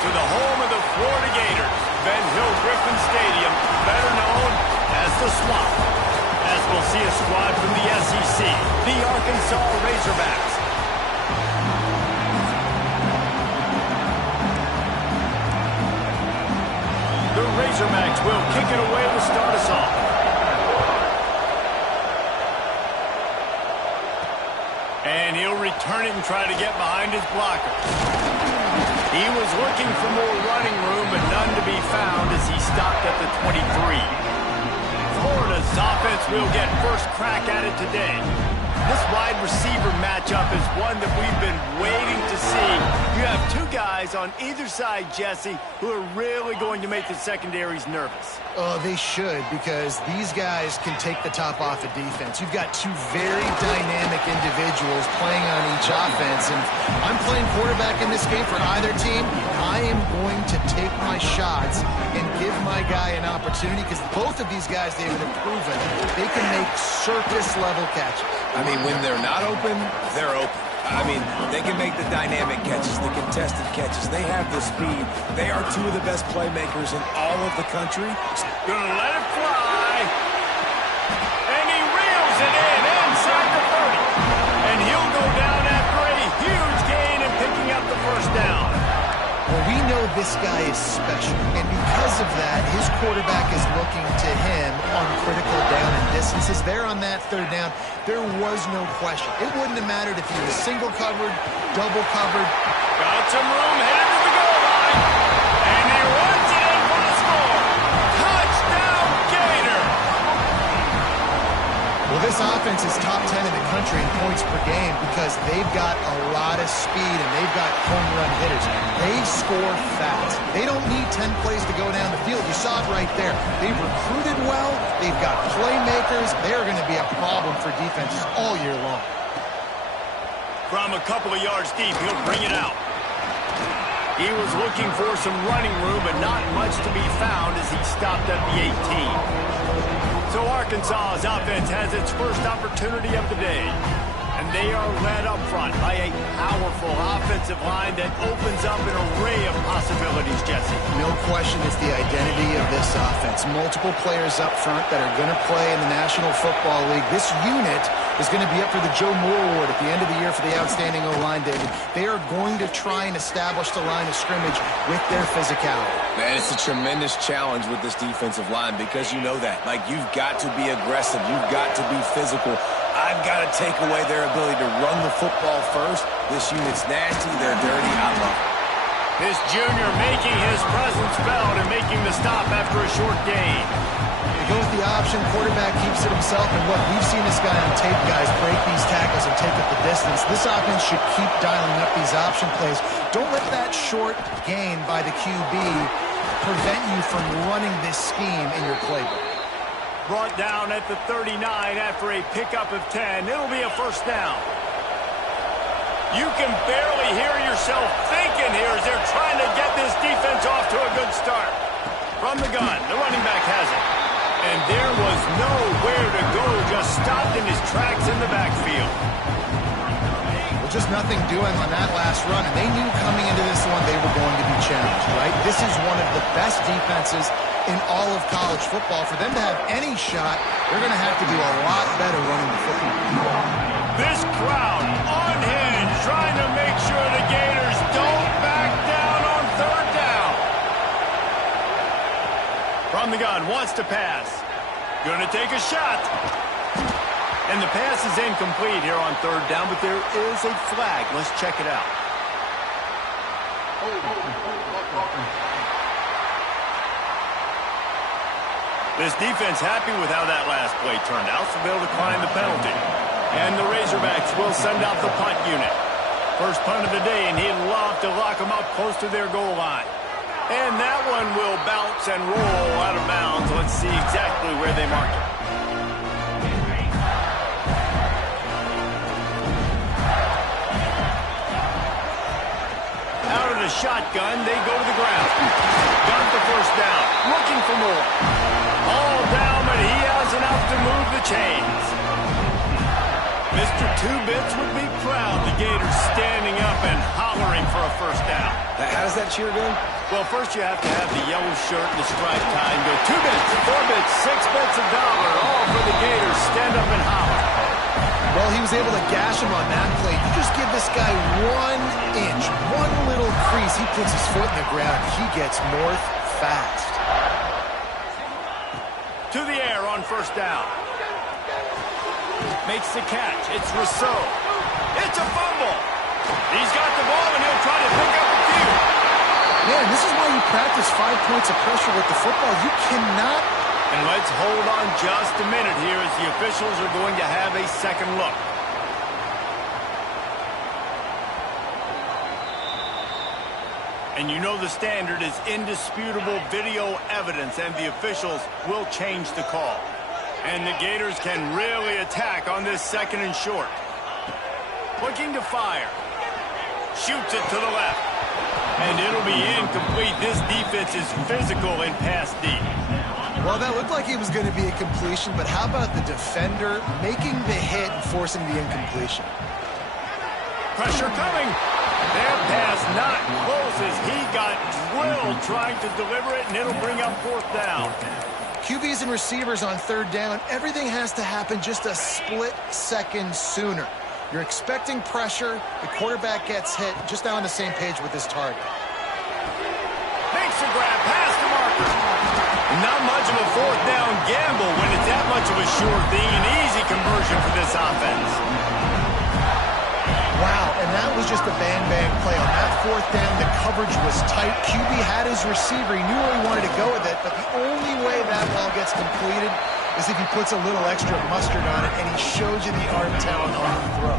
to the home of the Florida Gators, Ben Hill Griffin Stadium, better known as the Swamp. As we'll see a squad from the SEC, the Arkansas Razorbacks. The Razorbacks will kick it away to start us off. And he'll return it and try to get behind his blocker. He was looking for more running room, but none to be found as he stopped at the 23. Florida's offense will get first crack at it today. This wide receiver matchup is one that we've been waiting to see. You have two guys on either side, Jesse, who are really going to make the secondaries nervous. Oh, they should, because these guys can take the top off of defense. You've got two very dynamic individuals playing on each offense, and I'm playing quarterback in this game for either team. I am going to take my shots and give my guy an opportunity, because both of these guys, David, have proven they can make circus-level catches. I mean, when they're not open, they're open. I mean, they can make the dynamic catches, the contested catches. They have the speed. They are two of the best playmakers in all of the country. Gonna let it fly. And he reels it in inside the 30. And he'll go down after a huge gain and picking up the first down. Well, we know this guy is special, and because of that, his quarterback is looking to him on critical down and distances. There on that third down, there was no question. It wouldn't have mattered if he was single covered, double covered. Got some room, headed to the goal line. And he runs it in for the score. Touchdown, Gator! Well, this offense is top 10 in the country in points per game because they've got a lot of speed and they've got home run hitters. They score fast. They don't need 10 plays to go down the field. You saw it right there. They've recruited well. They've got playmakers. They're going to be a problem for defenses all year long. From a couple of yards deep, he'll bring it out. He was looking for some running room, but not much to be found as he stopped at the 18. So Arkansas's offense has its first opportunity of the day. And they are led up front by a powerful offensive line that opens up an array of possibilities, Jesse. No question it's the identity of this offense. Multiple players up front that are going to play in the National Football League. This unit is going to be up for the Joe Moore Award at the end of the year for the outstanding O-line, David. They are going to try and establish the line of scrimmage with their physicality. Man, it's a tremendous challenge with this defensive line because you know that. Like, you've got to be aggressive. You've got to be physical. I've got to take away their ability to run the football first. This unit's nasty. They're dirty. I love it. This junior making his presence felt and making the stop after a short gain. They go with the option. Quarterback keeps it himself. And look, we've seen this guy on tape, guys, break these tackles and take up the distance. This offense should keep dialing up these option plays. Don't let that short gain by the QB prevent you from running this scheme in your playbook. Brought down at the 39 after a pickup of 10. It'll be a first down. You can barely hear yourself thinking here as they're trying to get this defense off to a good start. From the gun, the running back has it. And there was nowhere to go, just stopped in his tracks in the backfield. Well, just nothing doing on that last run, and they knew coming into this one they were going to be challenged, right? This is one of the best defenses in all of college football. For them to have any shot, they're going to have to do a lot better running the football. This crowd unhinged, trying to make sure the Gators don't back down on third down. From the gun, wants to pass. Going to take a shot. And the pass is incomplete here on third down, but there is a flag. Let's check it out. This defense happy with how that last play turned out, so they'll decline the penalty. And the Razorbacks will send out the punt unit. First punt of the day, and he'd love to lock them up close to their goal line. And that one will bounce and roll out of bounds. Let's see exactly where they mark it. Out of the shotgun, they go to the ground. Got the first down, looking for more. All down, but he has enough to move the chains. Mr. Two Bits would be proud. The Gators standing up and hollering for a first down. How does that cheer go? Well, first you have to have the yellow shirt and the striped tie and go 2 bits, 4 bits, 6 bits, $1, all for the Gators. Stand up and holler. Well, he was able to gash him on that play. You just give this guy 1 inch, one little crease. He puts his foot in the ground. He gets north fast. To the air on first down. Makes the catch. It's Rousseau. It's a fumble. He's got the ball, and he'll try to pick up a few. Man, this is why you practice 5 points of pressure with the football. You cannot. And let's hold on just a minute here as the officials are going to have a second look. And you know the standard is indisputable video evidence, and the officials will change the call. And the Gators can really attack on this second and short. Looking to fire. Shoots it to the left. And it'll be incomplete. This defense is physical in pass deep. Well, that looked like it was going to be a completion, but how about the defender making the hit and forcing the incompletion? Pressure coming. Their pass not close as he got drilled trying to deliver it, and it'll bring up fourth down. QBs and receivers on third down, everything has to happen just a split second sooner. You're expecting pressure, the quarterback gets hit, just not on the same page with his target. Makes a grab, past the marker. Not much of a fourth down gamble when it's that much of a sure thing, an easy conversion for this offense. Wow, and that was just a bang-bang play. On that fourth down, the coverage was tight. QB had his receiver. He knew where he wanted to go with it, but the only way that ball gets completed is if he puts a little extra mustard on it, and he shows you the arm talent on the throw.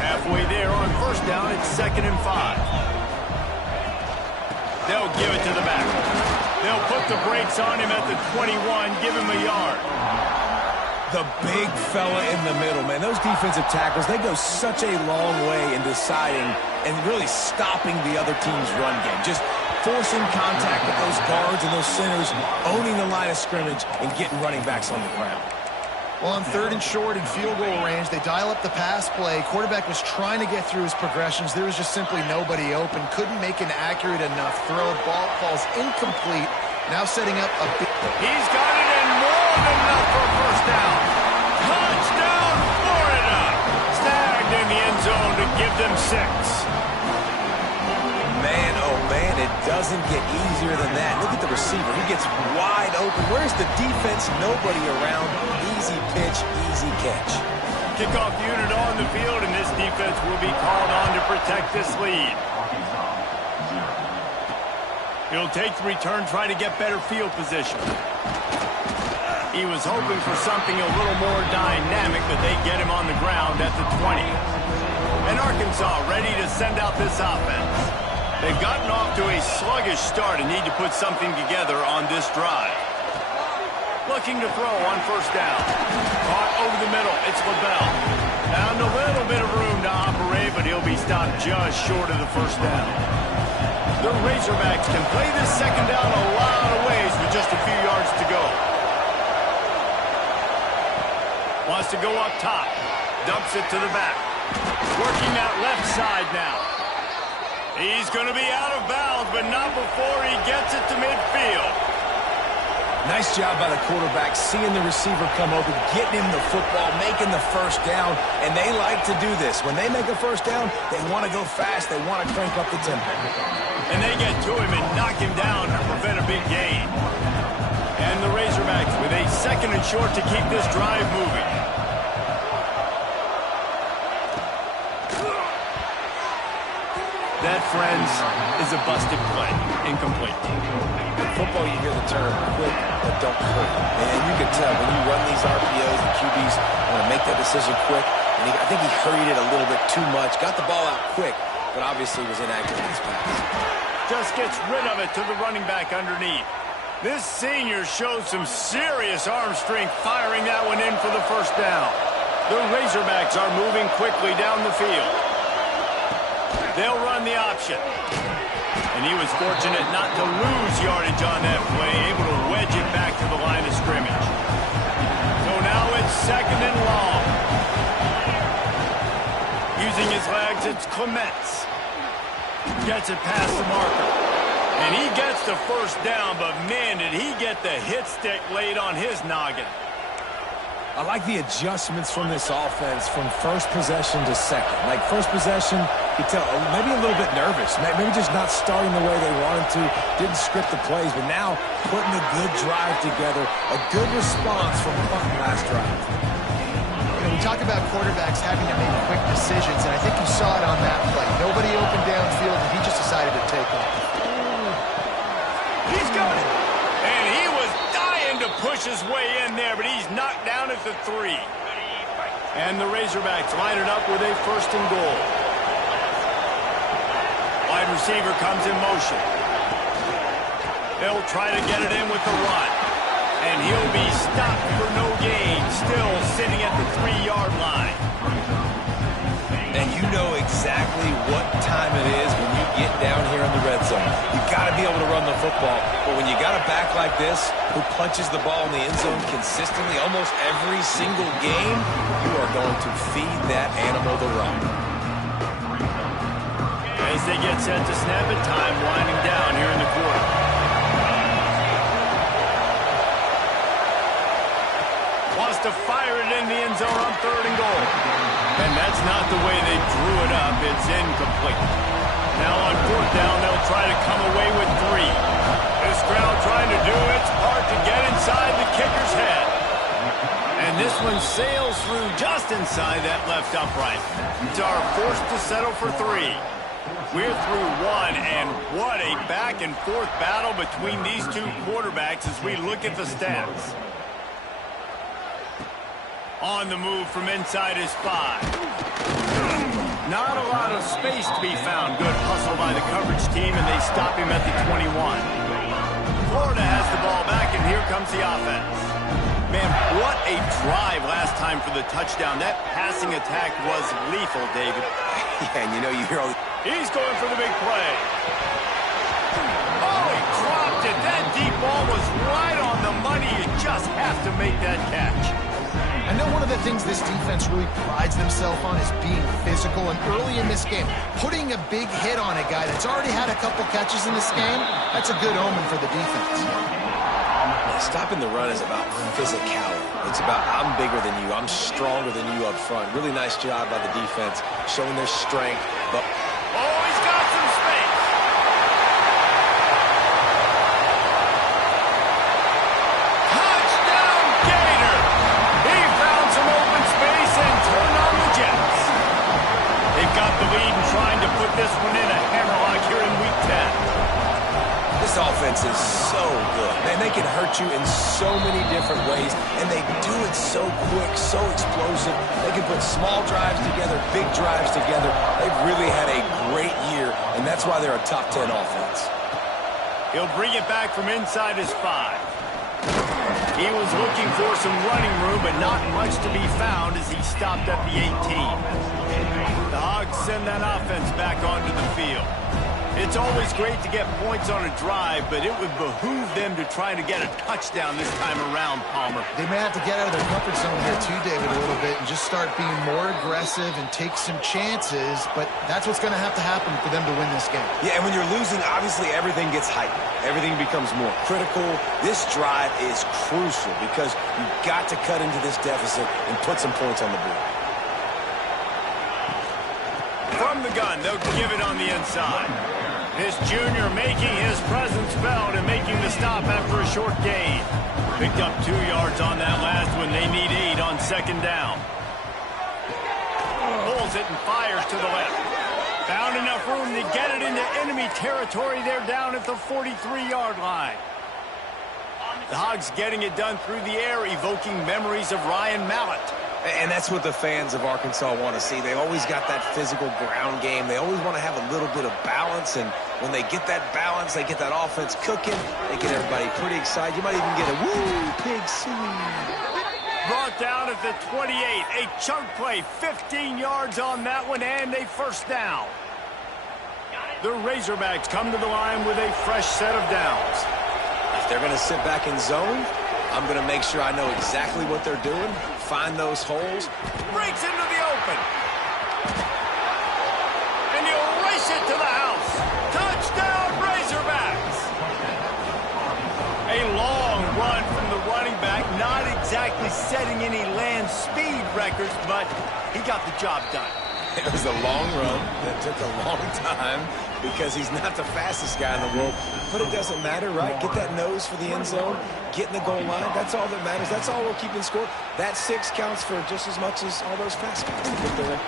Halfway there on first down, it's 2nd and 5. They'll give it to the back. They'll put the brakes on him at the 21, give him a yard. The big fella in the middle, man. Those defensive tackles, they go such a long way in deciding and really stopping the other team's run game. Just forcing contact with those guards and those centers, owning the line of scrimmage, and getting running backs on the ground. Well, on third and short and field goal range, they dial up the pass play. Quarterback was trying to get through his progressions. There was just simply nobody open. Couldn't make an accurate enough throw. Ball falls incomplete. Now setting up a big... He's got it in more than enough for a first down. Touchdown, Florida! Snagged in the end zone to give them 6. Man, oh man, it doesn't get easier than that. Look at the receiver. He gets wide open. Where's the defense? Nobody around. Easy pitch, easy catch. Kickoff unit on the field, and this defense will be called on to protect this lead. He'll take the return, try to get better field position. He was hoping for something a little more dynamic, but they get him on the ground at the 20. And Arkansas ready to send out this offense. They've gotten off to a sluggish start and need to put something together on this drive. Looking to throw on first down. Caught over the middle. It's LaBelle. Found a little bit of room to operate, but he'll be stopped just short of the first down. The Razorbacks can play this second down a lot of ways with just a few yards to go. Wants to go up top. Dumps it to the back. Working that left side now. He's going to be out of bounds, but not before he gets it to midfield. Nice job by the quarterback, seeing the receiver come open, getting him the football, making the first down, and they like to do this. When they make a first down, they want to go fast, they want to crank up the tempo. And they get to him and knock him down to prevent a big gain. And the Razorbacks with a 2nd and short to keep this drive moving. That, friends, is a busted play. Incomplete. In football, you hear the term quick but don't hurt. And you can tell when you run these RPOs, the QBs want to make that decision quick. And I think he hurried it a little bit too much. Got the ball out quick, but obviously was inaccurate in his pass. Just gets rid of it to the running back underneath. This senior shows some serious arm strength firing that one in for the first down. The Razorbacks are moving quickly down the field. They'll run the option. And he was fortunate not to lose yardage on that play, able to wedge it back to the line of scrimmage. So now it's 2nd and long. using his legs. It's Clements. Gets it past the marker. And he gets the first down, but man, did he get the hit stick laid on his noggin. I like the adjustments from this offense from first possession to second. Like first possession, you tell maybe a little bit nervous, maybe just not starting the way they wanted to, didn't script the plays, but now putting a good drive together, a good response from punting last drive. You know, we talk about quarterbacks having to make quick decisions, and I think you saw it on that play. Nobody opened downfield, and he just decided to take off. He's got it. And he was dying to push his way in there, but he's knocked down at the 3. And the Razorbacks line it up with a 1st and goal. Wide receiver comes in motion. They'll try to get it in with the run. And he'll be stopped for no gain, still sitting at the 3-yard line. And you know exactly what time it is when you get down here in the red zone. You've got to be able to run the football. But when you got a back like this who punches the ball in the end zone consistently almost every single game, you are going to feed that animal the run. As they get set to snap it, time winding down here in the quarter. Wants to fire it in the end zone on 3rd and goal. And that's not the way they drew it up. It's incomplete. Now on 4th down, they'll try to come away with 3. This crowd trying to do its part to get inside the kicker's head. And this one sails through just inside that left upright. Dar forced to settle for 3. We're through 1, and what a back-and-forth battle between these two quarterbacks as we look at the stats. On the move from inside his 5. Not a lot of space to be found. Good hustle by the coverage team, and they stop him at the 21. Florida has the ball back, and here comes the offense. Man, what a drive last time for the touchdown. That passing attack was lethal, David. Yeah, and you know, you hear all the... He's going for the big play. Oh, he dropped it. That deep ball was right on the money. You just have to make that catch. I know one of the things this defense really prides themselves on is being physical, and early in this game, putting a big hit on a guy that's already had a couple catches in this game, that's a good omen for the defense. Yeah, stopping the run is about physicality. It's about I'm bigger than you, I'm stronger than you up front. Really nice job by the defense, showing their strength. But oh, he's got some space. Touchdown, Gator! He found some open space and turned on the Jets. They've got the lead and trying to put this one in a hammerlock here in Week 10. this offense is so good. Man, they can hurt you in so many different ways, and they do it so quick, so explosive. They can put small drives together, big drives together. They've really had a great year, and that's why they're a top 10 offense. He'll bring it back from inside his 5. He was looking for some running room, but not much to be found as he stopped at the 18. The Hogs send that offense back onto the field. It's always great to get points on a drive, but it would behoove them to try to get a touchdown this time around, Palmer. They may have to get out of their comfort zone here too, David, a little bit and just start being more aggressive and take some chances, but that's what's going to happen for them to win this game. Yeah, and when you're losing, obviously everything gets heightened. Everything becomes more critical. This drive is crucial because you've got to cut into this deficit and put some points on the board. From the gun, they'll give it on the inside. This junior making his presence felt and making the stop after a short gain. Picked up 2 yards on that last one. They need 8 on second down. Pulls it and fires to the left. Found enough room to get it into enemy territory. They're down at the 43-yard line. The Hogs getting it done through the air, evoking memories of Ryan Mallett. And that's what the fans of Arkansas want to see. They always got that physical ground game. They always want to have a little bit of balance. And when they get that balance, they get that offense cooking. They get everybody pretty excited. You might even get a woo, pig sweep. Brought down at the 28. A chunk play, 15 yards on that one, and a first down. The Razorbacks come to the line with a fresh set of downs. If they're going to sit back in zone, I'm going to make sure I know exactly what they're doing, find those holes. Breaks into the open. got the job done. It was a long run that took a long time because he's not the fastest guy in the world. But it doesn't matter, right? Get that nose for the end zone, get in the goal line. That's all that matters. That's all we're keeping score. That 6 counts for just as much as all those fast guys to get there.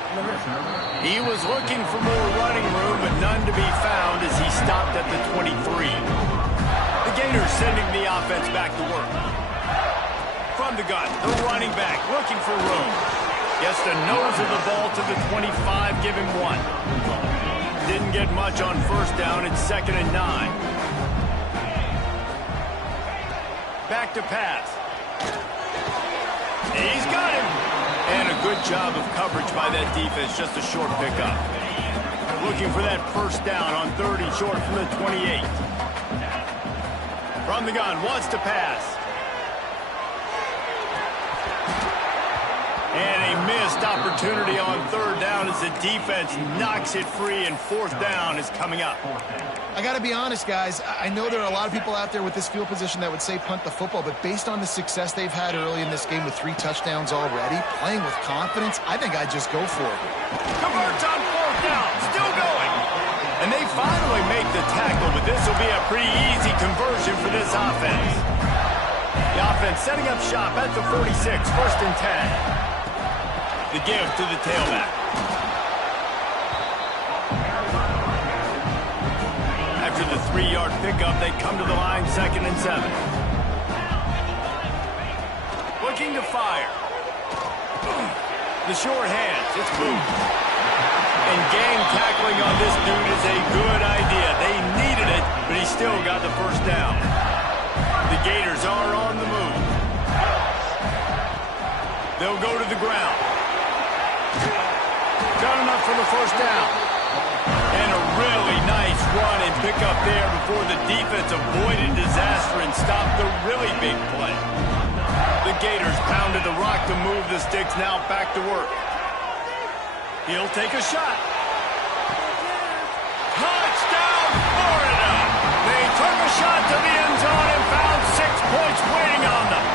He was looking for more running room, but none to be found as he stopped at the 23. The Gators sending the offense back to work. From the gun, the running back looking for room. Gets the nose of the ball to the 25, give him 1. Didn't get much on first down. It's 2nd and 9. Back to pass. He's got him. And a good job of coverage by that defense. Just a short pickup. Looking for that first down on 3rd and short from the 28. From the gun, wants to pass. And a missed opportunity on 3rd down as the defense knocks it free, and 4th down is coming up. I got to be honest, guys. I know there are a lot of people out there with this field position that would say punt the football, but based on the success they've had early in this game with 3 touchdowns already, playing with confidence, I think I'd just go for it. Converts on 4th down, still going. And they finally make the tackle, but this will be a pretty easy conversion for this offense. The offense setting up shop at the 46, 1st and 10. The give to the tailback. After the 3-yard pickup, they come to the line, 2nd and 7. Looking to fire. The short hands, it's moved. And gang tackling on this dude is a good idea. They needed it, but he still got the first down. The Gators are on the move. They'll go to the ground. Got enough for the first down. And a really nice run and pick up there before the defense avoided disaster and stopped the really big play. The Gators pounded the rock to move the sticks, now back to work. He'll take a shot. Touchdown, Florida! They took a shot to the end zone and found 6 points waiting on them.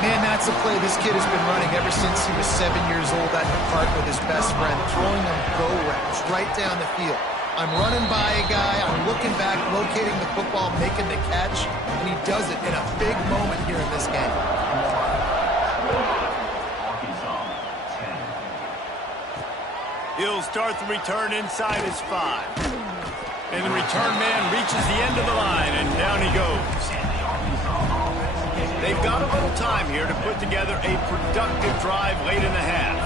Man, that's a play this kid has been running ever since he was 7 years old at the park with his best friend, throwing them go routes right down the field. I'm running by a guy, I'm looking back, locating the football, making the catch, and he does it in a big moment here in this game. He'll start the return inside his 5. And the return man reaches the end of the line, and down he goes. They've got a little time here to put together a productive drive late in the half.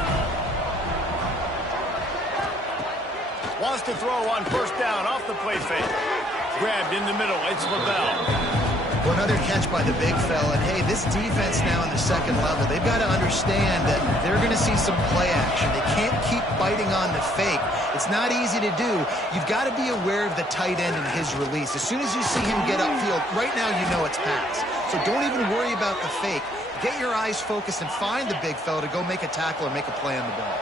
Wants to throw on first down off the play fake. Grabbed in the middle, it's LaBelle. Well, another catch by the big fella. And, hey, this defense now in the 2nd level, they've got to understand that they're going to see some play action. They can't keep biting on the fake. It's not easy to do. You've got to be aware of the tight end and his release. As soon as you see him get upfield, right now you know it's pass. So don't even worry about the fake. Get your eyes focused and find the big fella to go make a tackle or make a play on the ball.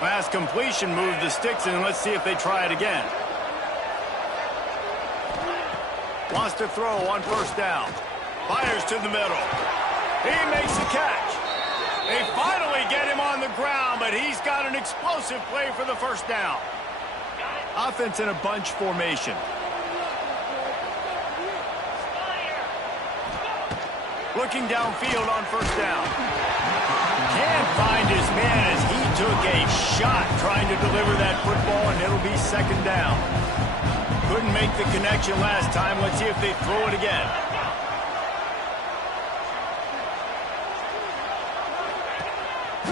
Last completion moved the sticks in. Let's see if they try it again. Wants to throw on first down. Fires to the middle. He makes the catch. They finally get him on the ground, but he's got an explosive play for the first down. Offense in a bunch formation. Looking downfield on first down. Can't find his man as he took a shot trying to deliver that football, and it'll be 2nd down. Couldn't make the connection last time. Let's see if they throw it again.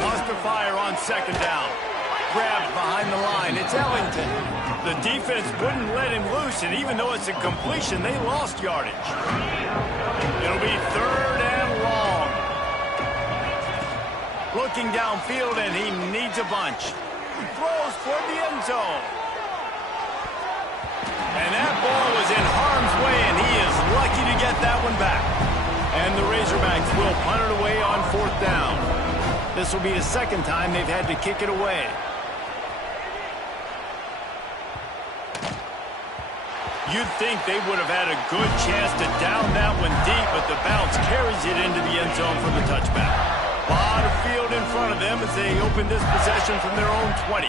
Wants to fire on 2nd down. Grabbed behind the line. It's Ellington. The defense wouldn't let him loose, and even though it's a completion, they lost yardage. It'll be 3rd and long. Looking downfield, and he needs a bunch. He throws toward the end zone. And that ball was in harm's way, and he is lucky to get that one back. And the Razorbacks will punt it away on 4th down. This will be the 2nd time they've had to kick it away. You'd think they would have had a good chance to down that one deep, but the bounce carries it into the end zone for the touchback. A lot of field in front of them as they open this possession from their own 20.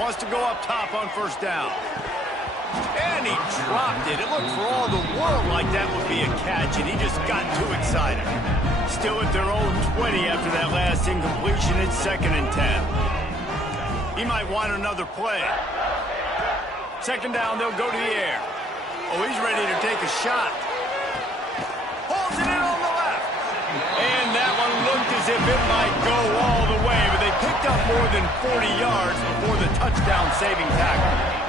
Wants to go up top on first down. And he dropped it. It looked for all the world like that would be a catch, and he just got too excited. Still at their own 20 after that last incompletion. It's 2nd and 10. He might want another play. 2nd down, they'll go to the air. Oh, he's ready to take a shot. Holds it in on the left. And that one looked as if it might go all the way, but they picked up more than 40 yards before the touchdown-saving tackle.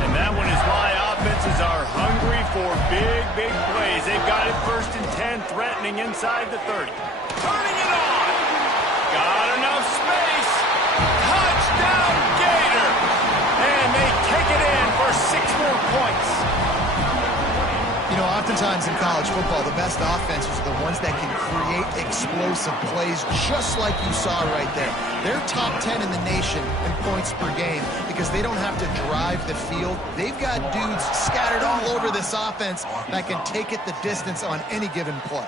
And that one is why offenses are hungry for big, big plays. They've got it 1st and 10, threatening inside the 30. Turning it on. Got enough space. Touchdown, Gator. And they take it in for 6 more points. You know, oftentimes in college football, the best offenses are the ones that can create explosive plays just like you saw right there. They're top 10 in the nation in points per game because they don't have to drive the field. They've got dudes scattered all over this offense that can take it the distance on any given play.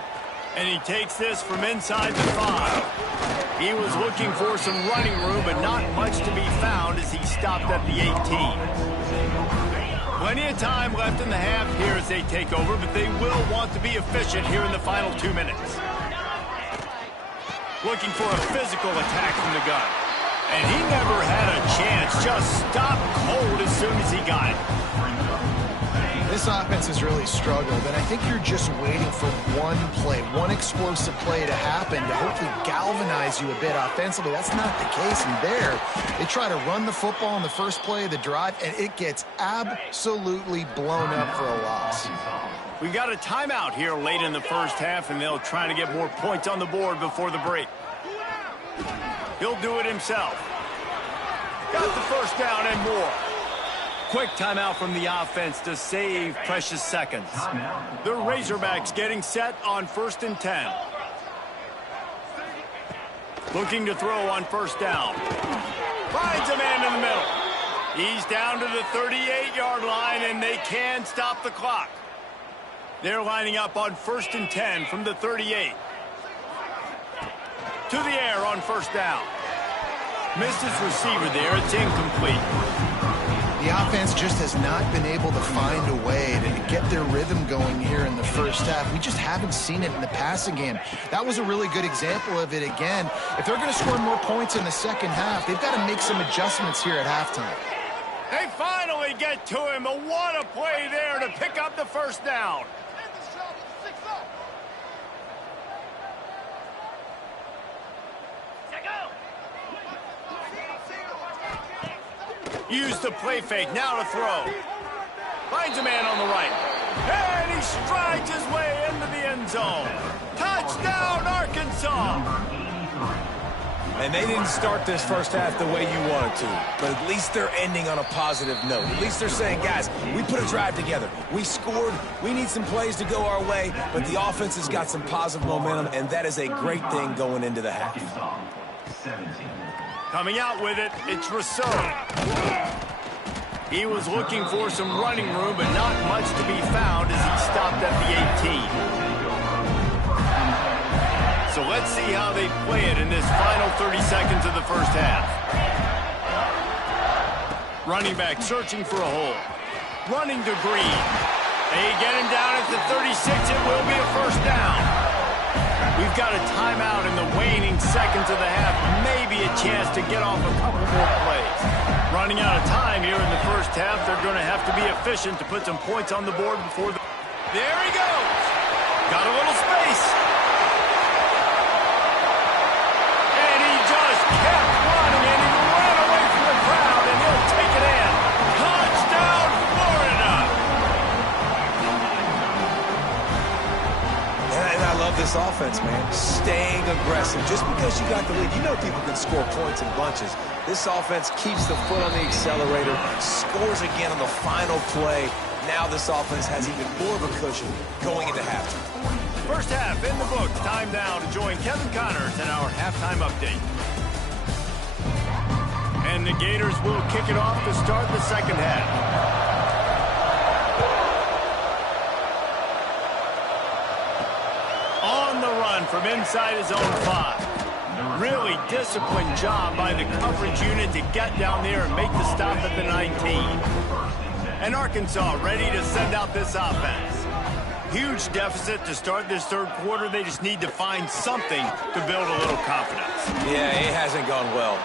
And he takes this from inside the 5. He was looking for some running room, but not much to be found as he stopped at the 18. Plenty of time left in the half here as they take over, but they will want to be efficient here in the final 2 minutes. Looking for a physical attack from the gun. And he never had a chance, just stopped cold as soon as he got it. This offense has really struggled, and I think you're just waiting for one play, one explosive play to happen to hopefully galvanize you a bit offensively. That's not the case in there. They try to run the football on the first play of the drive, and it gets absolutely blown up for a loss. We've got a timeout here late in the first half, and they'll try to get more points on the board before the break. He'll do it himself. Got the first down and more. Quick timeout from the offense to save precious seconds. The Razorbacks getting set on 1st and 10. Looking to throw on first down. Finds a man in the middle. He's down to the 38-yard line, and they can stop the clock. They're lining up on 1st and 10 from the 38. To the air on first down. Missed his receiver there. It's incomplete. The offense just has not been able to find a way to get their rhythm going here in the first half. We just haven't seen it in the passing game. That was a really good example of it again. If they're going to score more points in the second half, they've got to make some adjustments here at halftime. They finally get to him, but what a play there to pick up the first down. Use the play fake, now to throw. Finds a man on the right. And he strides his way into the end zone. Touchdown, Arkansas! And they didn't start this first half the way you wanted to, but at least they're ending on a positive note. At least they're saying, guys, we put a drive together. We scored. We need some plays to go our way, but the offense has got some positive momentum, and that is a great thing going into the half. Coming out with it, it's Rousseau. He was looking for some running room, but not much to be found as he stopped at the 18. So let's see how they play it in this final 30 seconds of the first half. Running back searching for a hole. Running to Green. They get him down at the 36. It will be a first down. We've got a timeout in the waning seconds of the half. Maybe a chance to get off a couple more plays. Running out of time here in the first half. They're going to have to be efficient to put some points on the board before the... There he goes. Got a little space. And he just kept running, and he ran away from the crowd, and he'll take it in. Touchdown, Florida. And I love this offense, man. Staying aggressive. Just because you got the lead, you know people can score points in bunches. This offense keeps the foot on the accelerator, scores again on the final play. Now this offense has even more of a cushion going into halftime. First half in the books. Time now to join Kevin Connors in our halftime update. And the Gators will kick it off to start the second half. from inside his own 5. Really disciplined job by the coverage unit to get down there and make the stop at the 19. And Arkansas ready to send out this offense. Huge deficit to start this third quarter. They just need to find something to build a little confidence. Yeah, it hasn't gone well.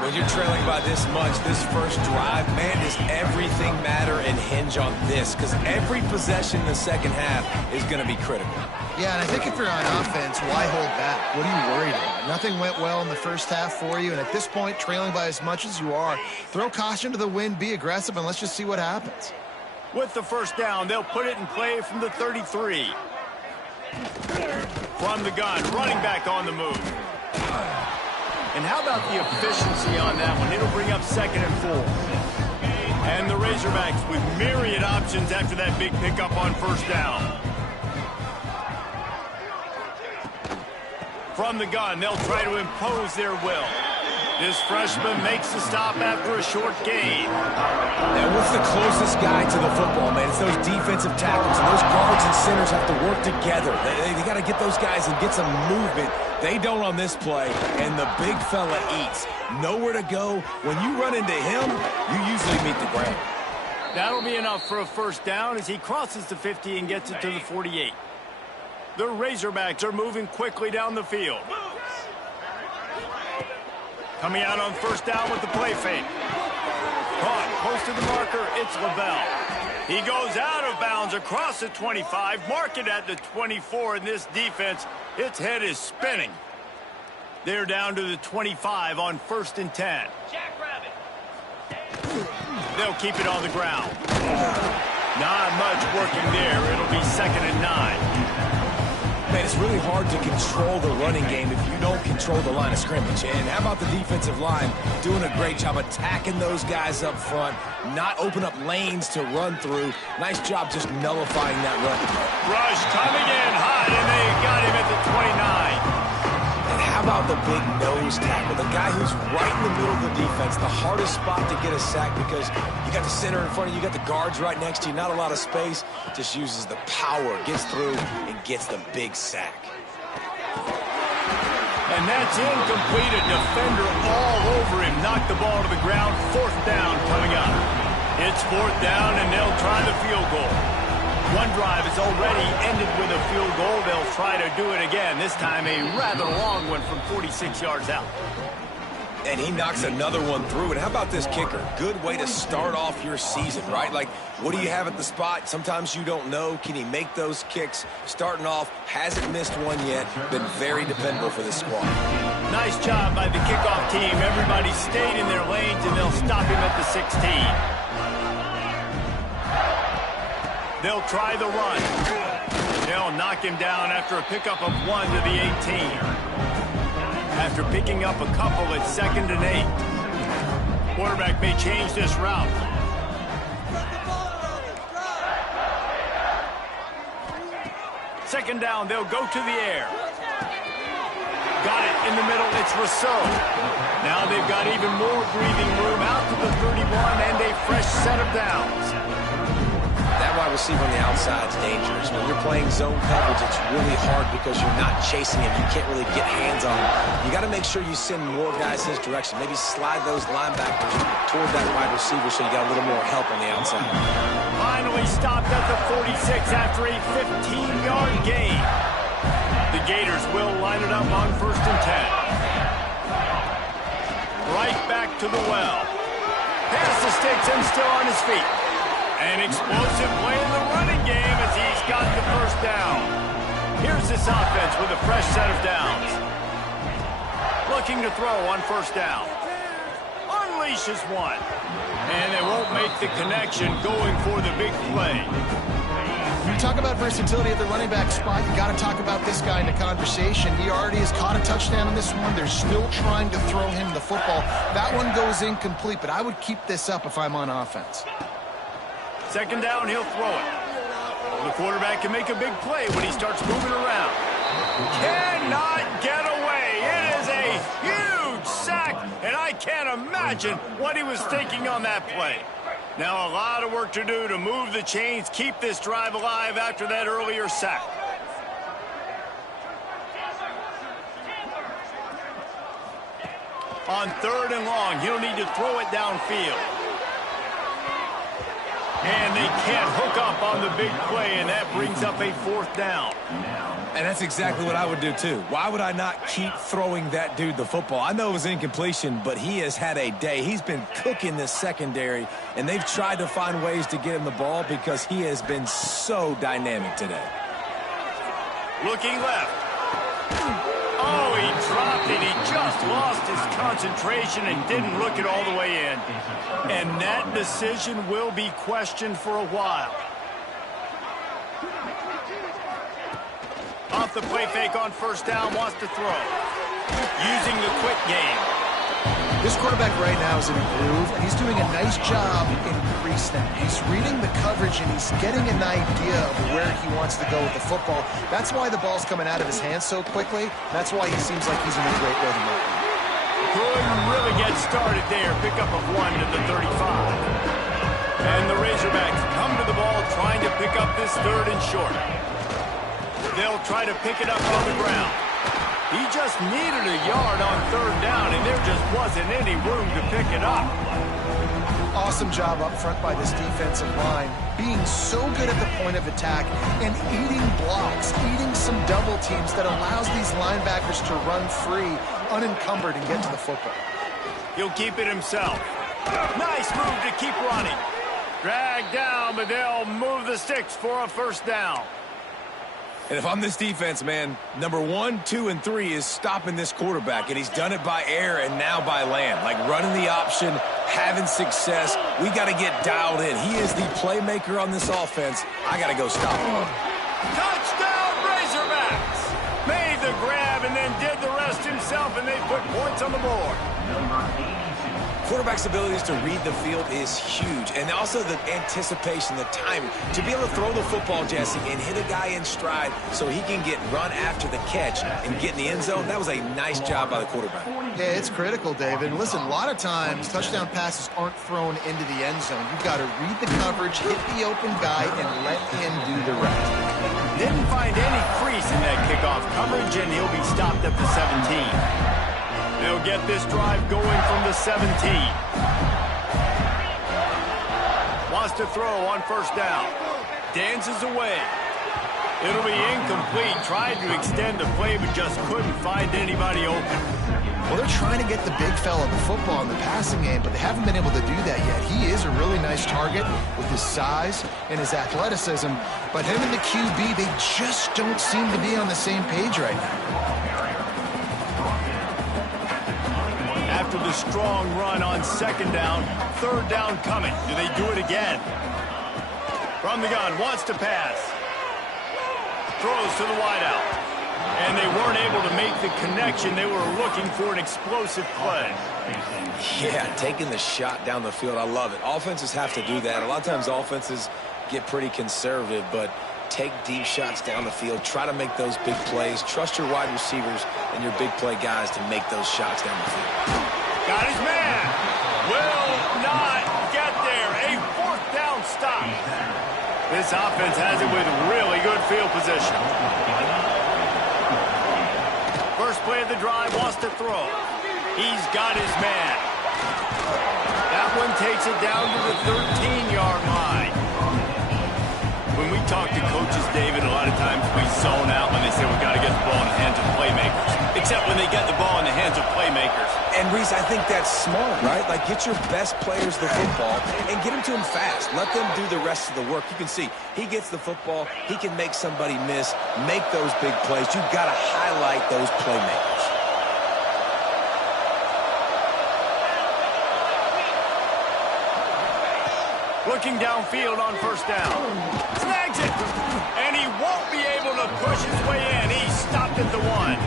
When you're trailing by this much, this first drive, man, does everything matter and hinge on this? Because every possession in the second half is going to be critical. Yeah, and I think if you're on offense, why hold back? What are you worried about? Nothing went well in the first half for you, and at this point, trailing by as much as you are, throw caution to the wind, be aggressive, and let's just see what happens. With the first down, they'll put it in play from the 33. From the gun, running back on the move. And how about the efficiency on that one? It'll bring up 2nd and 4. And the Razorbacks with myriad options after that big pickup on first down. From the gun, they'll try to impose their will. This freshman makes the stop after a short gain. And what's the closest guy to the football, man? It's those defensive tackles. And those guards and centers have to work together. They got to get those guys and get some movement. They don't on this play, and the big fella eats. Nowhere to go. When you run into him, you usually meet the ground. That'll be enough for a first down as he crosses the 50 and gets it to the 48. The Razorbacks are moving quickly down the field. Coming out on first down with the play fake. Caught close to the marker, it's Lavelle. He goes out of bounds across the 25, mark it at the 24, and this defense, its head is spinning. They're down to the 25 on 1st and 10. They'll keep it on the ground. Not much working there. It'll be 2nd and 9. Man, it's really hard to control the running game if you don't control the line of scrimmage. And how about the defensive line doing a great job attacking those guys up front, not open up lanes to run through. Nice job just nullifying that run. Rush coming in high, and they got him at the 29. And how about the big nose tackle? The guy who's right in the middle of the defense, the hardest spot to get a sack because you got the center in front of you, you got the guards right next to you, not a lot of space. Just uses the power, gets through, and gets the big sack. And that's incomplete. A defender all over him. Knocked the ball to the ground. 4th down coming up. It's 4th down, and they'll try the field goal. One drive has already ended with a field goal. They'll try to do it again. This time a rather long one from 46 yards out. And he knocks another one through. And how about this kicker? Good way to start off your season, right? Like, what do you have at the spot? Sometimes you don't know. Can he make those kicks? Starting off, hasn't missed one yet. Been very dependable for this squad. Nice job by the kickoff team. Everybody stayed in their lanes, and they'll stop him at the 16. They'll try the run. They'll knock him down after a pickup of 1 to the 18. After picking up a couple at 2nd and 8. Quarterback may change this route. Second down, they'll go to the air. Got it in the middle, it's Rousseau. Now they've got even more breathing room out to the 31 and a fresh set of downs. That wide receiver on the outside is dangerous. When you're playing zone coverage, it's really hard because you're not chasing him. You can't really get hands on him. You got to make sure you send more guys his direction. Maybe slide those linebackers toward that wide receiver so you got a little more help on the outside. Finally stopped at the 46 after a 15-yard gain. The Gators will line it up on 1st and 10. Right back to the well. Pass the sticks and still on his feet. An explosive play in the running game as he's got the first down. Here's this offense with a fresh set of downs. Looking to throw on first down. Unleashes one. And they won't make the connection going for the big play. When you talk about versatility at the running back spot, you got to talk about this guy in the conversation. He already has caught a touchdown in this one. They're still trying to throw him the football. That one goes incomplete, but I would keep this up if I'm on offense. Second down, he'll throw it. The quarterback can make a big play when he starts moving around. Cannot get away. It is a huge sack, and I can't imagine what he was thinking on that play. Now a lot of work to do to move the chains, keep this drive alive after that earlier sack. On 3rd and long, he'll need to throw it downfield. And they can't hook up on the big play, and that brings up a 4th down. And that's exactly what I would do, too. Why would I not keep throwing that dude the football? I know it was incompletion, but he has had a day. He's been cooking this secondary, and they've tried to find ways to get him the ball because he has been so dynamic today. Looking left. Oh, he dropped it. He just lost his concentration and didn't look it all the way in. And that decision will be questioned for a while. Off the play fake on 1st down, wants to throw. Using the quick game. This quarterback right now is in a groove, and he's doing a nice job in pre-snap. He's reading the coverage, and he's getting an idea of where he wants to go with the football. That's why the ball's coming out of his hands so quickly. That's why he seems like he's in a great rhythm right now. Couldn't really get started there. Pickup of 1 to the 35. And the Razorbacks come to the ball trying to pick up this 3rd and short. They'll try to pick it up on the ground. He just needed a yard on 3rd down, and there just wasn't any room to pick it up. Awesome job up front by this defensive line, being so good at the point of attack and eating blocks, eating some double teams that allows these linebackers to run free, unencumbered, and get to the football. He'll keep it himself. Nice move to keep running. Dragged down, but they'll move the sticks for a 1st down. And if I'm this defense, man, number 1, 2, and 3 is stopping this quarterback, and he's done it by air and now by land. Like running the option, having success. We got to get dialed in. He is the playmaker on this offense. I got to go stop him. Touchdown, Razorbacks! Made the grab and then did the rest himself, and they put points on the board. Quarterback's abilities to read the field is huge, and also the anticipation, the timing. To be able to throw the football, Jesse, and hit a guy in stride so he can get run after the catch and get in the end zone, that was a nice job by the quarterback. Yeah, it's critical, David. And listen, a lot of times touchdown passes aren't thrown into the end zone. You've got to read the coverage, hit the open guy, and let him do the rest. Didn't find any crease in that kickoff coverage, and he'll be stopped at the 17. They'll get this drive going from the 17. Wants to throw on 1st down. Dances away. It'll be incomplete. Tried to extend the play, but just couldn't find anybody open. Well, they're trying to get the big fella the football in the passing game, but they haven't been able to do that yet. He is a really nice target with his size and his athleticism, but him and the QB, they just don't seem to be on the same page right now. After the strong run on 2nd down, 3rd down coming. Do they do it again? From the gun, wants to pass. Throws to the wideout. And they weren't able to make the connection. They were looking for an explosive play. Yeah, taking the shot down the field, I love it. Offenses have to do that. A lot of times offenses get pretty conservative, but take deep shots down the field. Try to make those big plays. Trust your wide receivers and your big play guys to make those shots down the field. Got his man. Will not get there. A 4th down stop. This offense has it with really good field position. First play of the drive, wants to throw. He's got his man. That one takes it down to the 13-yard line. When we talk to coaches, David, a lot of times we zone out when they say we've got to get the ball in the hands of playmakers. Except when they get the ball in the hands of playmakers. And, Reese, I think that's smart, right? Like, get your best players the football and get them to them fast. Let them do the rest of the work. You can see he gets the football. He can make somebody miss, make those big plays. You've got to highlight those playmakers. Looking downfield on 1st down. Snags it. And he won't be able to push his way in. He's stopped at the 1.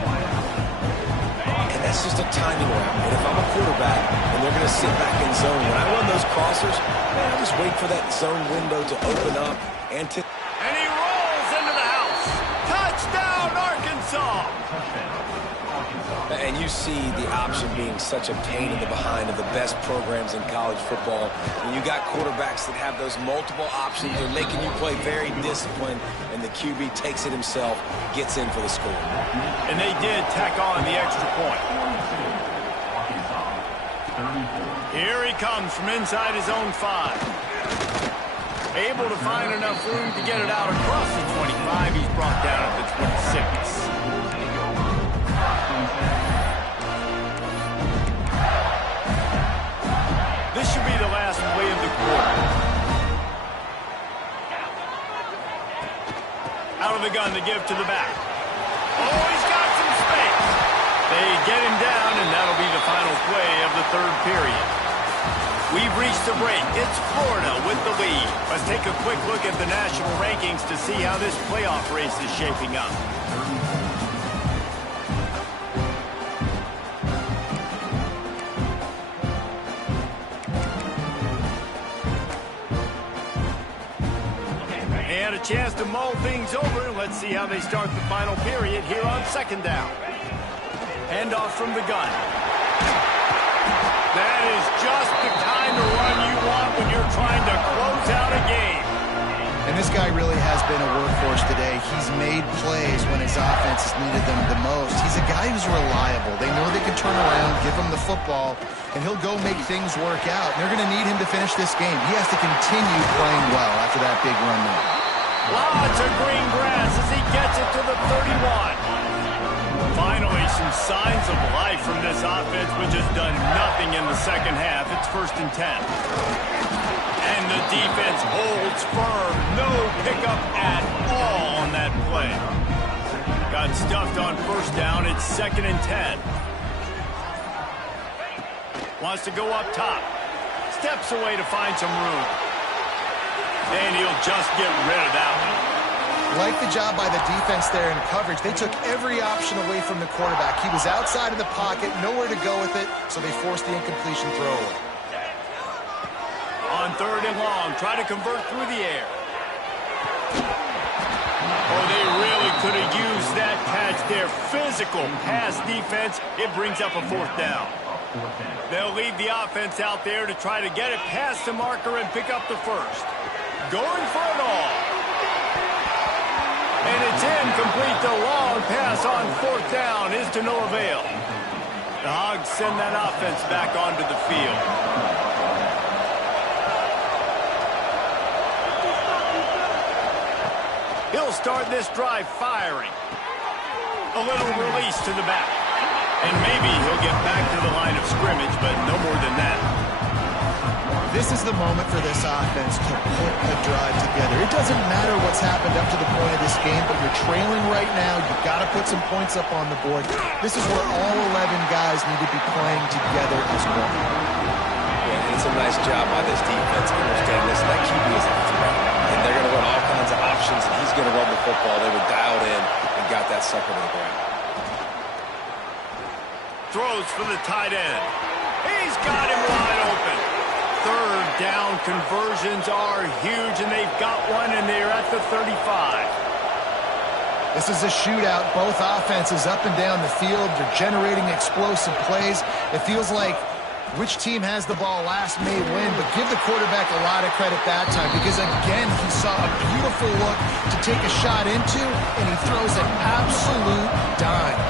And that's just a timing route. And if I'm a quarterback and they're going to sit back in zone, when I run those crossers, man, I just wait for that zone window to open up and he rolls into the house. Touchdown, Arkansas. And you see the option being such a pain in the behind of the best programs in college football. When you got quarterbacks that have those multiple options, they're making you play very disciplined, and the QB takes it himself, gets in for the score. And they did tack on the extra point. Here he comes from inside his own 5. Able to find enough room to get it out across the 25. He's brought down at the 26. This should be the last play of the quarter. Out of the gun to give to the back. Oh, he's got some space. They get him down, and that'll be the final play of the third period. We've reached the break. It's Florida with the lead. Let's take a quick look at the national rankings to see how this playoff race is shaping up. And a chance to mull things over. Let's see how they start the final period here on second down. Handoff from the gun. That is just the kind of run you want when you're trying to close out a game. And this guy really has been a workhorse today. He's made plays when his offense has needed them the most. He's a guy who's reliable. They know they can turn around, give him the football, and he'll go make things work out. And they're going to need him to finish this game. He has to continue playing well after that big run there. Lots of green grass as he gets it to the 31. Finally, some signs of life from this offense, which has done nothing in the second half. It's 1st and 10. And the defense holds firm. No pickup at all on that play. Got stuffed on 1st down. It's 2nd and 10. Wants to go up top. Steps away to find some room. And he'll just get rid of that one. Like the job by the defense there in coverage. They took every option away from the quarterback. He was outside of the pocket, nowhere to go with it, so they forced the incompletion throwaway. On 3rd and long, try to convert through the air. Oh, they really could have used that catch there. Physical pass defense. It brings up a 4th down. They'll leave the offense out there to try to get it past the marker and pick up the 1st. Going for it all. And it's incomplete. The long pass on 4th down is to no avail. The Hogs send that offense back onto the field. He'll start this drive firing. A little release to the back. And maybe he'll get back to the line of scrimmage, but no more than that. This is the moment for this offense to put a drive together. It doesn't matter what's happened up to the point of this game, but you're trailing right now. You've got to put some points up on the board. This is where all 11 guys need to be playing together as one. Yeah, it's a nice job by this defense understanding this. That QB is a threat, and they're going to run all kinds of options, and he's going to run the football. They were dialed in and got that sucker to the ground. Throws for the tight end. He's got him wide open. 3rd down conversions are huge, and they've got one, and they're at the 35. This is a shootout. Both offenses up and down the field. They're generating explosive plays. It feels like which team has the ball last may win, but give the quarterback a lot of credit that time because, again, he saw a beautiful look to take a shot into, and he throws an absolute dime.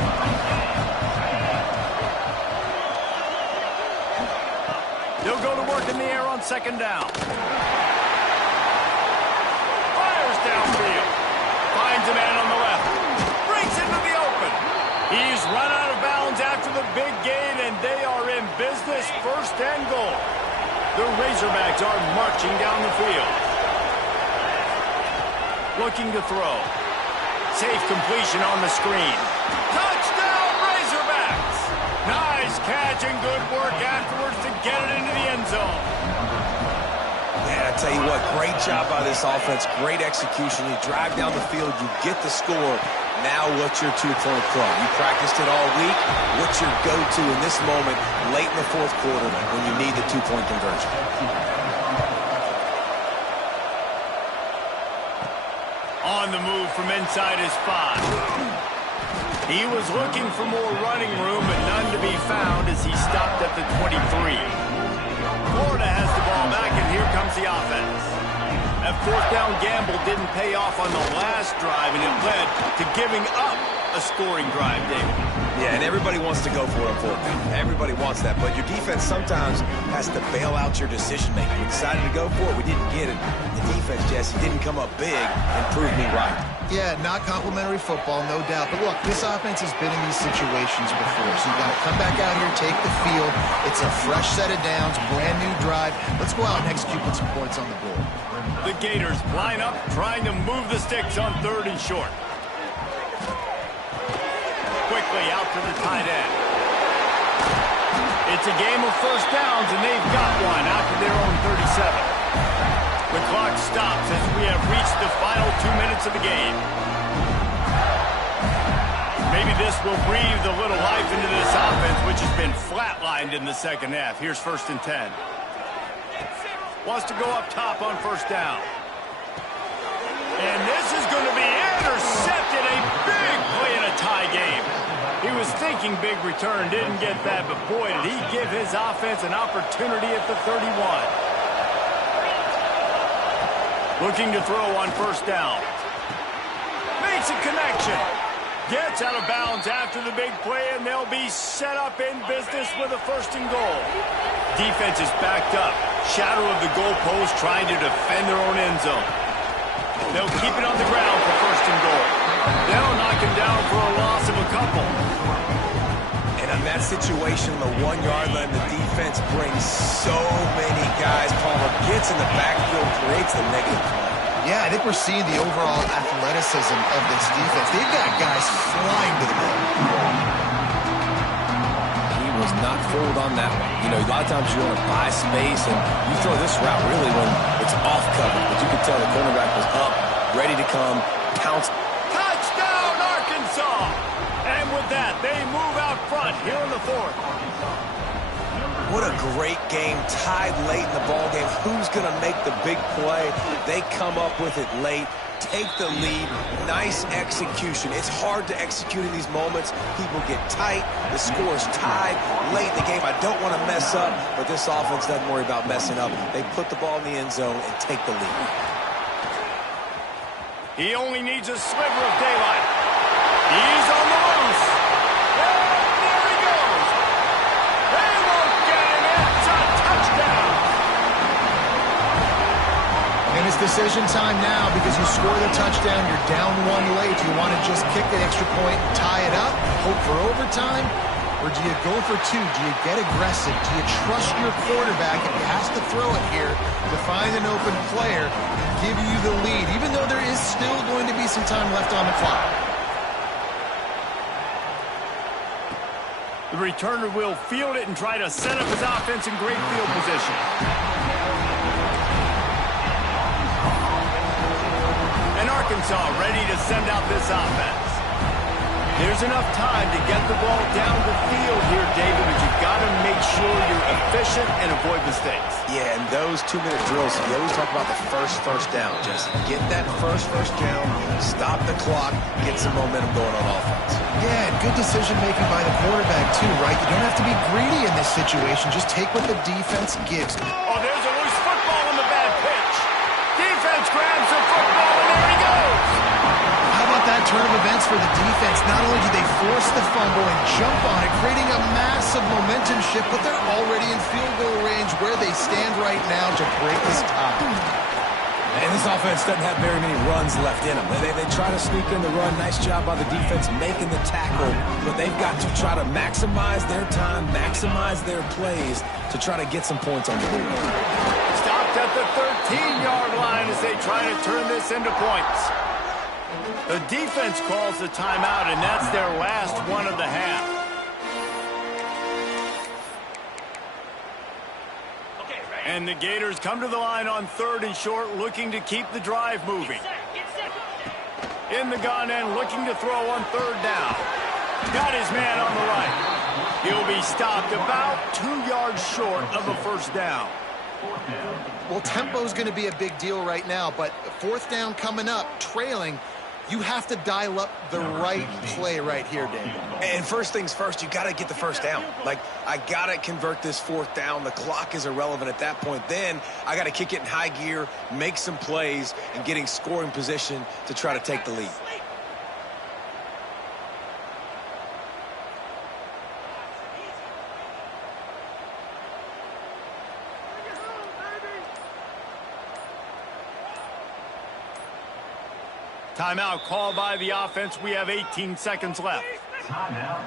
He'll go to work in the air on 2nd down. Fires downfield. Finds a man on the left. Breaks into the open. He's run out of bounds after the big gain, and they are in business. 1st and goal. The Razorbacks are marching down the field. Looking to throw. Safe completion on the screen. Touchdown, Razorbacks! Nice catch and good work afterwards to get it into the end zone. Man, I tell you what, great job by this offense. Great execution. You drive down the field, you get the score. Now what's your two-point play? You practiced it all week. What's your go-to in this moment late in the 4th quarter when you need the two-point conversion? On the move from inside his 5. He was looking for more running room, but none to be found as he stopped at the 23. Florida has the ball back, and here comes the offense. That 4th down gamble didn't pay off on the last drive, and it led to giving up a scoring drive, David. Yeah, and everybody wants to go for it on fourth down. Everybody wants that, but your defense sometimes has to bail out your decision-making. We decided to go for it. We didn't get it. The defense, Jesse, didn't come up big and prove me right. Yeah, not complimentary football, no doubt. But look, this offense has been in these situations before, so you got to come back out here, take the field. It's a fresh set of downs, brand new drive. Let's go out and execute with some points on the board. The Gators line up, trying to move the sticks on 3rd and short. Quickly out to the tight end. It's a game of first downs, and they've got one out to their own 37. The clock stops as we have reached the final 2 minutes of the game. Maybe this will breathe a little life into this offense, which has been flatlined in the second half. Here's 1st and 10. Wants to go up top on 1st down. And this is going to be intercepted. A big play in a tie game. He was thinking big return, didn't get that, but boy, did he give his offense an opportunity at the 31. Looking to throw on 1st down. Makes a connection. Gets out of bounds after the big play, and they'll be set up in business with a 1st and goal. Defense is backed up. Shadow of the goalpost trying to defend their own end zone. They'll keep it on the ground for 1st and goal. They'll knock him down for a loss of a couple. And in that situation, the 1-yard line, the defense brings so many guys. Palmer gets in the backfield, creates the negative play. Yeah, I think we're seeing the overall athleticism of this defense. They've got guys flying to the ball. He was not fooled on that one. You know, a lot of times you want to buy space, and you throw this route really when it's off cover. But you can tell the cornerback was up, ready to come, pounce. Touchdown, Arkansas! And with that, they move out front here in the 4th. What a great game, tied late in the ball game. Who's going to make the big play? They come up with it late, take the lead. Nice execution. It's hard to execute in these moments. People get tight. The score is tied late in the game. I don't want to mess up, but this offense doesn't worry about messing up. They put the ball in the end zone and take the lead. He only needs a sliver of daylight. He's on the loose. And there he goes. They won't get him. It's a touchdown. And it's decision time now because you score the touchdown, you're down 1 late. You want to just kick the extra point, tie it up, hope for overtime? Or do you go for 2? Do you get aggressive? Do you trust your quarterback if he has to throw it here to find an open player and give you the lead, even though there is still going to be some time left on the clock? The returner will field it and try to set up his offense in great field position. And Arkansas ready to send out this offense. There's enough time to get the ball down the field here, David, but you've got to make sure you're efficient and avoid mistakes. Yeah, and those 2-minute drills, you always talk about the first down, Jesse. Get that first down, stop the clock, get some momentum going on offense. Yeah, and good decision-making by the quarterback, too, right? You don't have to be greedy in this situation. Just take what the defense gives. Oh, there's a loose football on the bad pitch. Defense grabs the football, and there he goes. How about that turn of events for the defense? Not only do they force the fumble and jump on it, creating a massive momentum shift, but they're already in field goal range where they stand right now to break this tie. And this offense doesn't have very many runs left in them. They try to sneak in the run. Nice job by the defense making the tackle. But they've got to try to maximize their time, maximize their plays to try to get some points on the board. Stopped at the 13-yard line as they try to turn this into points. The defense calls the timeout, and that's their last one of the half. And the Gators come to the line on 3rd and short, looking to keep the drive moving. In the gun and looking to throw on 3rd down. Got his man on the right. He'll be stopped about 2 yards short of a 1st down. Well, tempo's going to be a big deal right now, but 4th down coming up, trailing, you have to dial up the right play right here, David. And first things first, you got to get the 1st down. Like, I got to convert this 4th down. The clock is irrelevant at that point. Then I got to kick it in high gear, make some plays, and getting scoring position to try to take the lead. Timeout called by the offense. We have 18 seconds left. Timeout,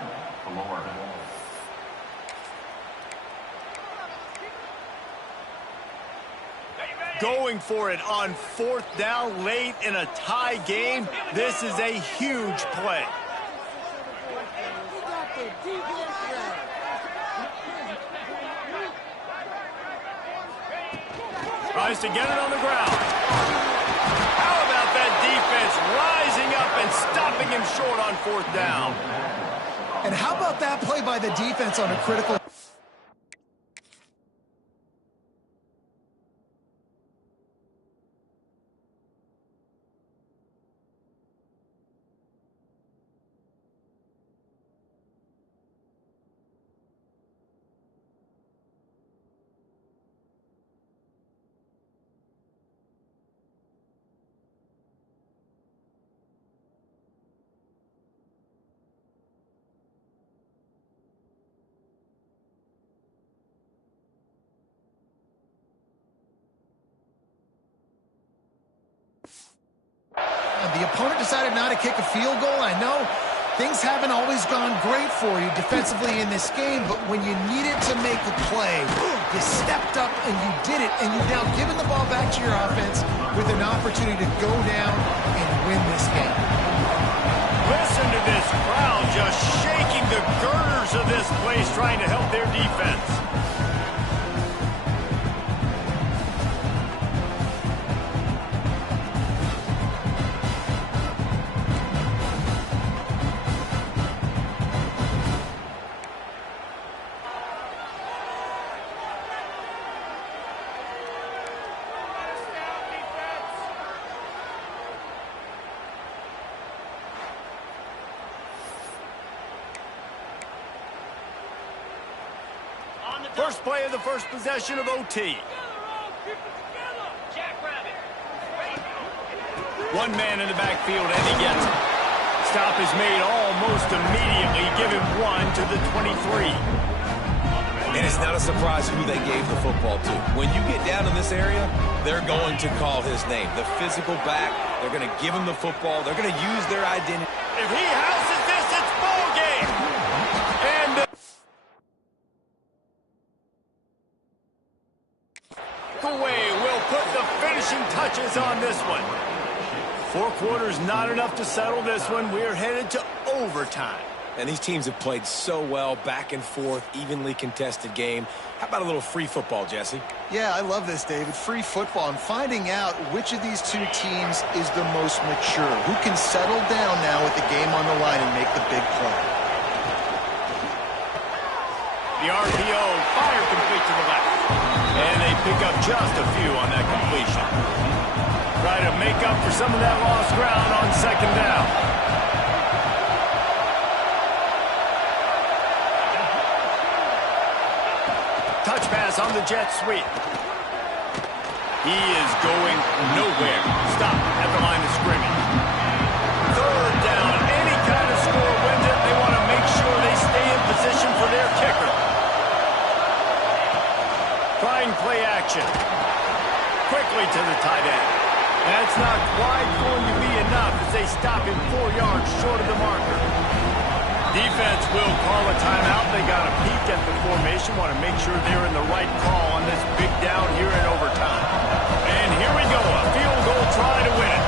Florida. Going for it on 4th down late in a tie game. This is a huge play. Tries to get it on the ground. How about that defense rising up and stopping him short on 4th down? And how about that play by the defense on a critical... The opponent decided not to kick a field goal. I know things haven't always gone great for you defensively in this game, but when you needed to make a play, you stepped up and you did it, and you've now given the ball back to your offense with an opportunity to go down and win this game. Listen to this crowd just shaking the girders of this place, trying to help their defense. First play of the first possession of OT. One man in the backfield, and he gets it. Stop is made almost immediately. Give him 1 to the 23. And it's not a surprise who they gave the football to. When you get down in this area, they're going to call his name. The physical back, they're going to give him the football. They're going to use their identity. If he houses this, it's ball game. And away will put the finishing touches on this one. 4 quarters not enough to settle this one. We're headed to overtime. And these teams have played so well, back and forth, evenly contested game. How about a little free football, Jesse? Yeah, I love this, David. Free football. I'm finding out which of these two teams is the most mature. Who can settle down now with the game on the line and make the big play. The RPO, fire complete to the left. And they pick up just a few on that completion. Try to make up for some of that lost ground on 2nd down. Touch pass on the jet sweep. He is going nowhere. Stop at the line of scrimmage. 3rd down. Any kind of score wins it. They want to make sure they stay in position for their kicker. Trying play action. Quickly to the tight end. That's not quite going to be enough as they stop him 4 yards short of the marker. Defense will call a timeout. They got a peek at the formation. Want to make sure they're in the right call on this big down here in overtime. And here we go. A field goal try to win it.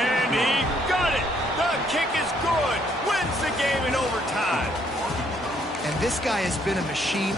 And he got it. The kick is good. Wins the game in overtime. And this guy has been a machine.